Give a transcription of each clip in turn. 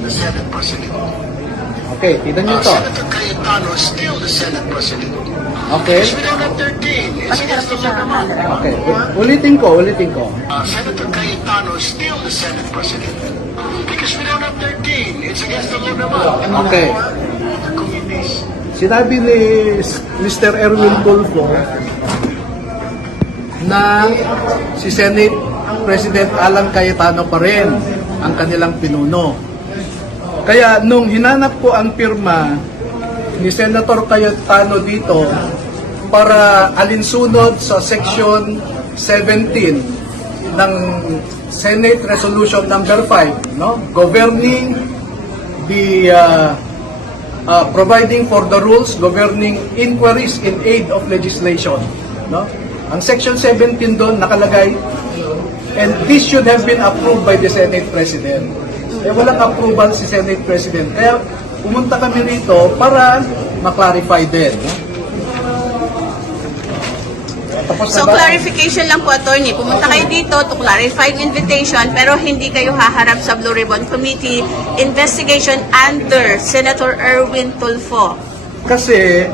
the Senate President. Okay, tignan nyo to. Senator Cayetano is still the Senate President. Okay. Because we don't have 13. It's against the law naman. Okay, ulitin ko. Senator Cayetano is still the Senate President. Because we don't have 13. It's against the law naman. Okay. The committees. Sinabi ni Mr. Erwin Tulfo na si Senate President Alan Cayetano pa rin ang kanilang pinuno. Kaya nung hinanap ko ang pirma ni Senator Cayetano dito para alinsunod sa Section 17 ng Senate Resolution number 5, no? Governing the providing for the rules governing inquiries in aid of legislation, no? Ang Section 17 doon nakalagay, and this should have been approved by the Senate President. Eh, walang approval si Senate President. Kaya pumunta kami rito para ma-clarify din. No? Tapos So na ba? clarification lang po, attorney. Pumunta kayo dito to clarify the invitation pero hindi kayo haharap sa Blue Ribbon Committee investigation under Senator Erwin Tulfo. Kasi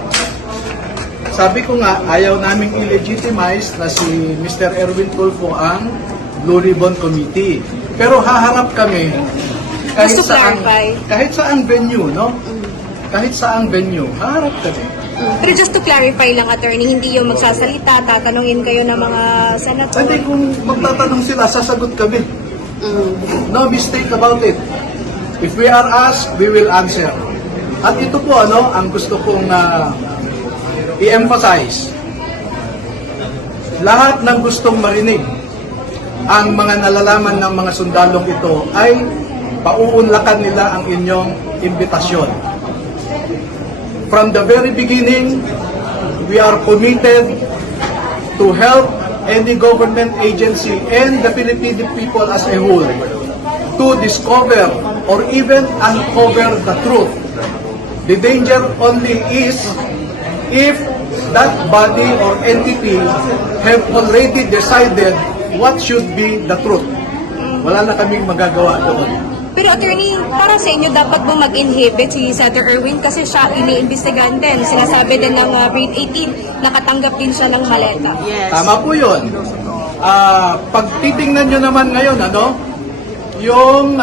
sabi ko nga, ayaw naming i-legitimize na si Mr. Erwin Tulfo ang Blue Ribbon Committee. Pero haharap kami kahit Just to clarify. kahit saang venue, no? Kahit saang venue, haharap kami. Pero just to clarify lang, attorney, hindi yung magsasalita, tatanungin kayo ng mga senator. Hindi, kung magtatanong sila, sasagot kami. No mistake about it. If we are asked, we will answer. At ito po, ang gusto kong i-emphasize. Lahat ng gustong marinig ang mga nalalaman ng mga sundalong ito ay pauunlakan nila ang inyong imbitasyon. From the very beginning, we are committed to help any government agency and the Filipino people as a whole to discover or even uncover the truth. The danger only is if that body or entity have already decided what should be the truth. Wala na kaming magagawa doon. Pero attorney, para sa inyo, dapat ba mag-inhibit si Senator Erwin kasi siya iniimbestigahan din. Sinasabi din ng grade 18, nakatanggap din siya ng maleta. Yes. Tama po yun. Pag titingnan nyo naman ngayon, yung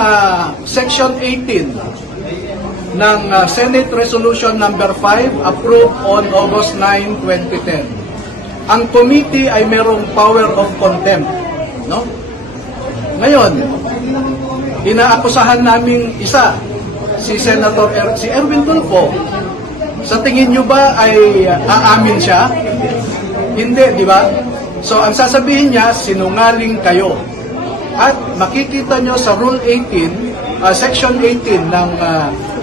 Section 18 ng Senate Resolution number 5 approved on August 9, 2010. Ang committee ay merong power of contempt, no? Ngayon, inaakusahan naming isa, si si Erwin Tulfo. Sa tingin nyo ba ay aamin siya? Hindi, di ba? So, ang sasabihin niya, sinungaling kayo. At makikita nyo sa Rule 18, Section 18 ng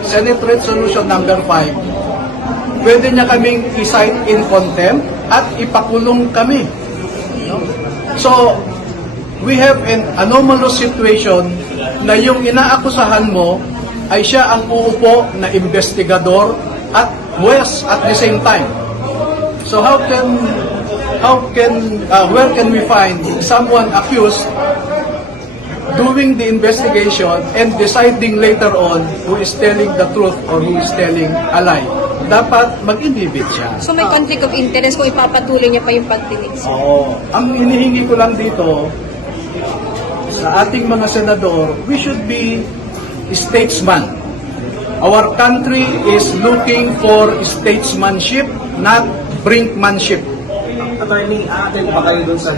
Senate Resolution number 5, pwede niya kaming i-cite in contempt at ipakulong kami. No? So, we have an anomalous situation na yung inaakusahan mo ay siya ang uupo na investigador at huwes at the same time. So where can we find someone accused doing the investigation and deciding later on who is telling the truth or who is telling a lie? Dapat mag-inhibit siya. So may conflict of interest kung ipapatuloy niya pa yung pagdinig. Oo. Ang hinihingi ko lang dito, sa ating mga senador, we should be statesman. Our country is looking for statesmanship, not brinkmanship. Attorney, aatin ba kayo dun sa